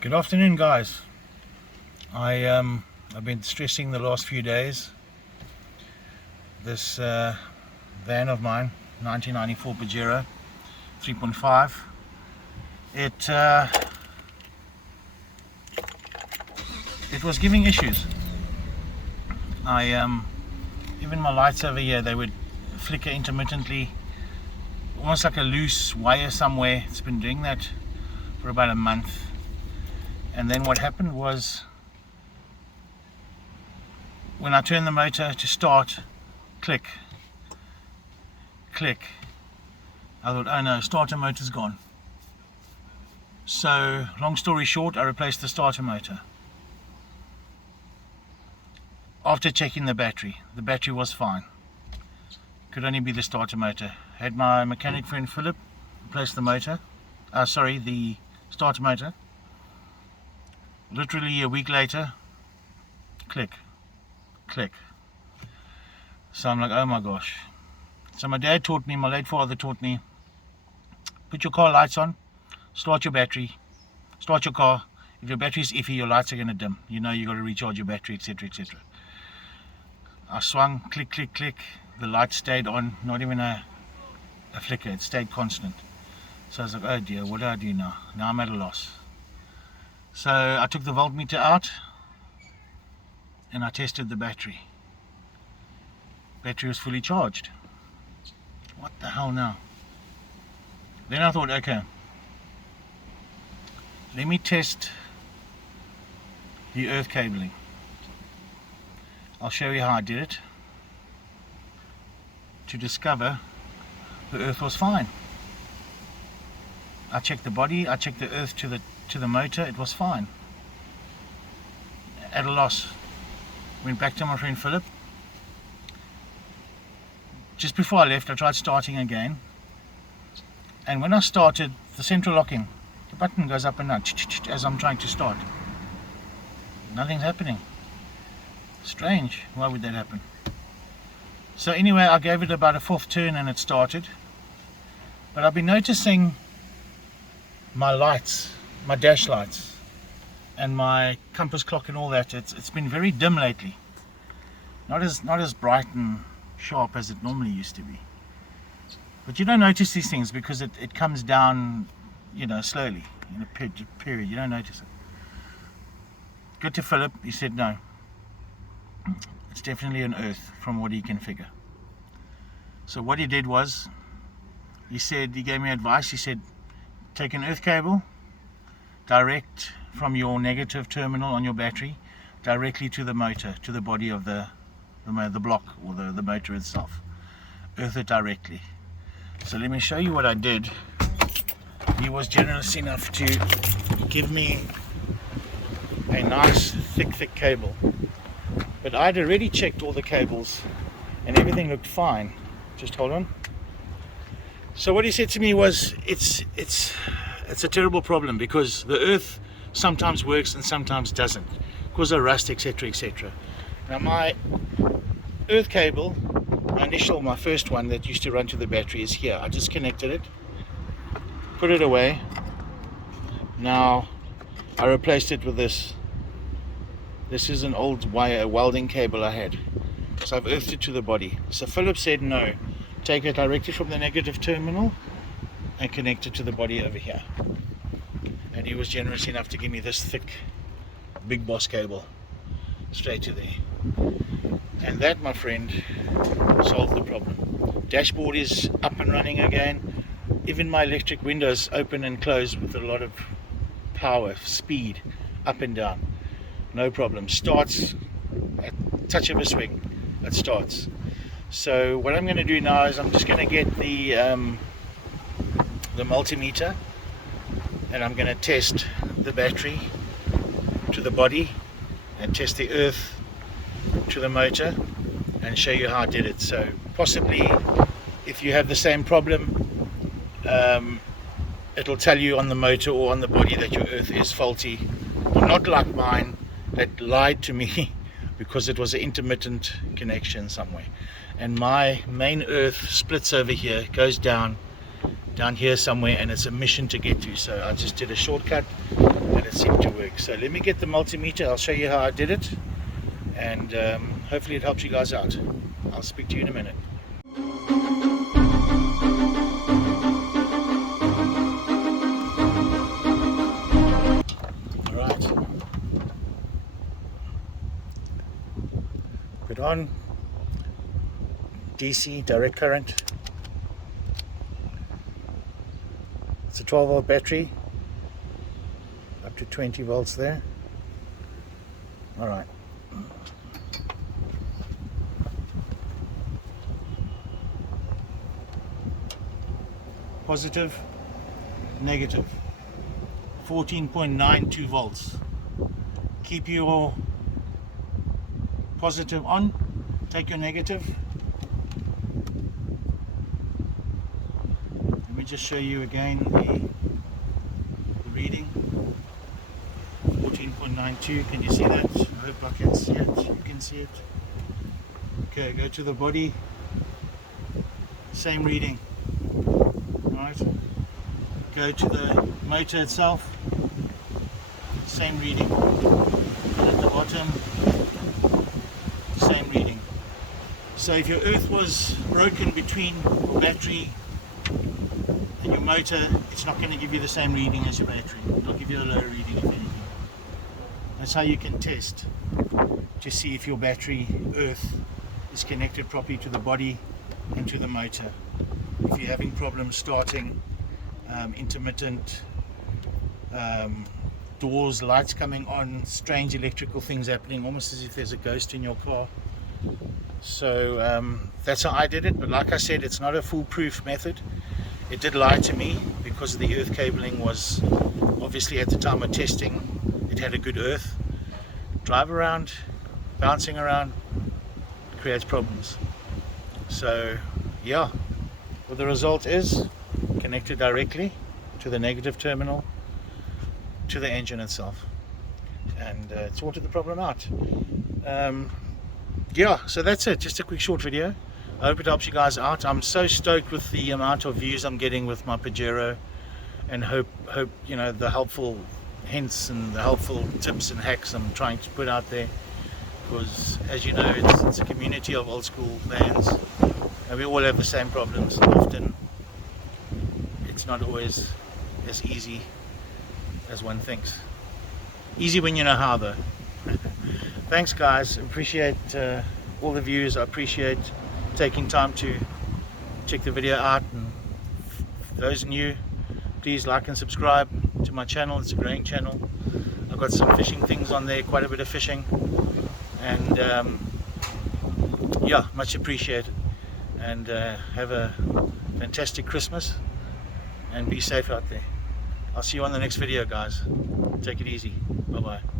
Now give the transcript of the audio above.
Good afternoon, guys. I've been stressing the last few days. This van of mine, 1994 Pajero 3.5. It was giving issues. Even my lights over here, they would flicker intermittently, almost like a loose wire somewhere. It's been doing that for about a month. And then what happened was, when I turned the motor to start, click, click, I thought, oh no, starter motor's gone. So, long story short, I replaced the starter motor. After checking the battery was fine. Could only be the starter motor. Had my mechanic friend Philip replace the motor, the starter motor. Literally a week later, click, click. So I'm like, oh my gosh. So my dad taught me, my late father taught me, put your car lights on, start your battery, start your car. If your battery's iffy, your lights are going to dim. You know you got to recharge your battery, etc, etc. I swung, click, click, click. The light stayed on, not even a flicker. It stayed constant. So I was like, oh dear, what do I do now? Now I'm at a loss. So I took the voltmeter out and I tested the battery. Battery was fully charged. What the hell now? Then I thought, okay, let me test the earth cabling. I'll show you how I did it to discover the earth was fine. I checked the body, I checked the earth to the motor, it was fine. At a loss. Went back to my friend Philip. Just before I left, I tried starting again. And when I started, the central locking, the button goes up and down as I'm trying to start. Nothing's happening. Strange. Why would that happen? So anyway, I gave it about a fourth turn and it started. But I've been noticing my lights, my dash lights and my compass clock and all that, it's been very dim lately. Not as bright and sharp as it normally used to be. But you don't notice these things because it comes down, slowly in a period. You don't notice it. Good to Philip, he said no. It's definitely an earth from what he can figure. So what he did was, he gave me advice. He said, take an earth cable, direct from your negative terminal on your battery, directly to the motor, to the body of the block or the motor itself. Earth it directly. So let me show you what I did. He was generous enough to give me a nice thick cable. But I'd already checked all the cables and everything looked fine. Just hold on. So what he said to me was, it's a terrible problem because the earth sometimes works and sometimes doesn't because of rust, etc, etc. Now my earth cable, my first one that used to run to the battery, is here. I just connected it, put it away. Now I replaced it with this. This is an old wire, a welding cable I had. So I've earthed it to the body. So Philip said no, take it directly from the negative terminal and connect it to the body over here. And he was generous enough to give me this thick big boss cable straight to there. And that, my friend, solved the problem. Dashboard is up and running again. Even my electric windows open and close with a lot of power, speed, up and down. No problem. Starts at touch of a swing. It starts. So what I'm going to do now is I'm just going to get the multimeter and I'm going to test the battery to the body and test the earth to the motor and show you how I did it. So possibly if you have the same problem, it'll tell you on the motor or on the body that your earth is faulty, or not like mine that lied to me because it was an intermittent connection somewhere. And my main earth splits over here, goes down down here somewhere, and it's a mission to get to, so I just did a shortcut and it seemed to work. So let me get the multimeter, I'll show you how I did it, and hopefully it helps you guys out. I'll speak to you in a minute. Alright, put on DC, direct current. It's a 12-volt battery, up to 20 volts there. Alright. Positive, negative, 14.92 volts. Keep your positive on, take your negative. Let me just show you again the reading. 14.92, can you see that? I hope I can see it, you can see it. Okay, go to the body, same reading. Right. Go to the motor itself, same reading. And at the bottom, same reading. So if your earth was broken between your battery and your motor, it's not going to give you the same reading as your battery. It'll give you a lower reading if anything. That's how you can test to see if your battery earth is connected properly to the body and to the motor. If you're having problems starting, intermittent, doors, lights coming on, strange electrical things happening, almost as if there's a ghost in your car. So that's how I did it, but like I said, it's not a foolproof method. It did lie to me because the earth cabling was obviously, at the time of testing, it had a good earth. Drive around, bouncing around, creates problems. So yeah, well, the result is connected directly to the negative terminal to the engine itself, and it sorted the problem out. Yeah, so that's it, just a quick short video. I hope it helps you guys out. I'm so stoked with the amount of views I'm getting with my Pajero, and hope you know the helpful hints and the helpful tips and hacks I'm trying to put out there, because as you know, it's a community of old school vans, and we all have the same problems. Often it's not always as easy as one thinks. Easy when you know how, though. Thanks guys, appreciate all the views. I appreciate taking time to check the video out, and for those new, please like and subscribe to my channel. It's a growing channel. I've got some fishing things on there, quite a bit of fishing, and yeah, much appreciated. And have a fantastic Christmas and be safe out there. I'll see you on the next video, guys. Take it easy. Bye bye.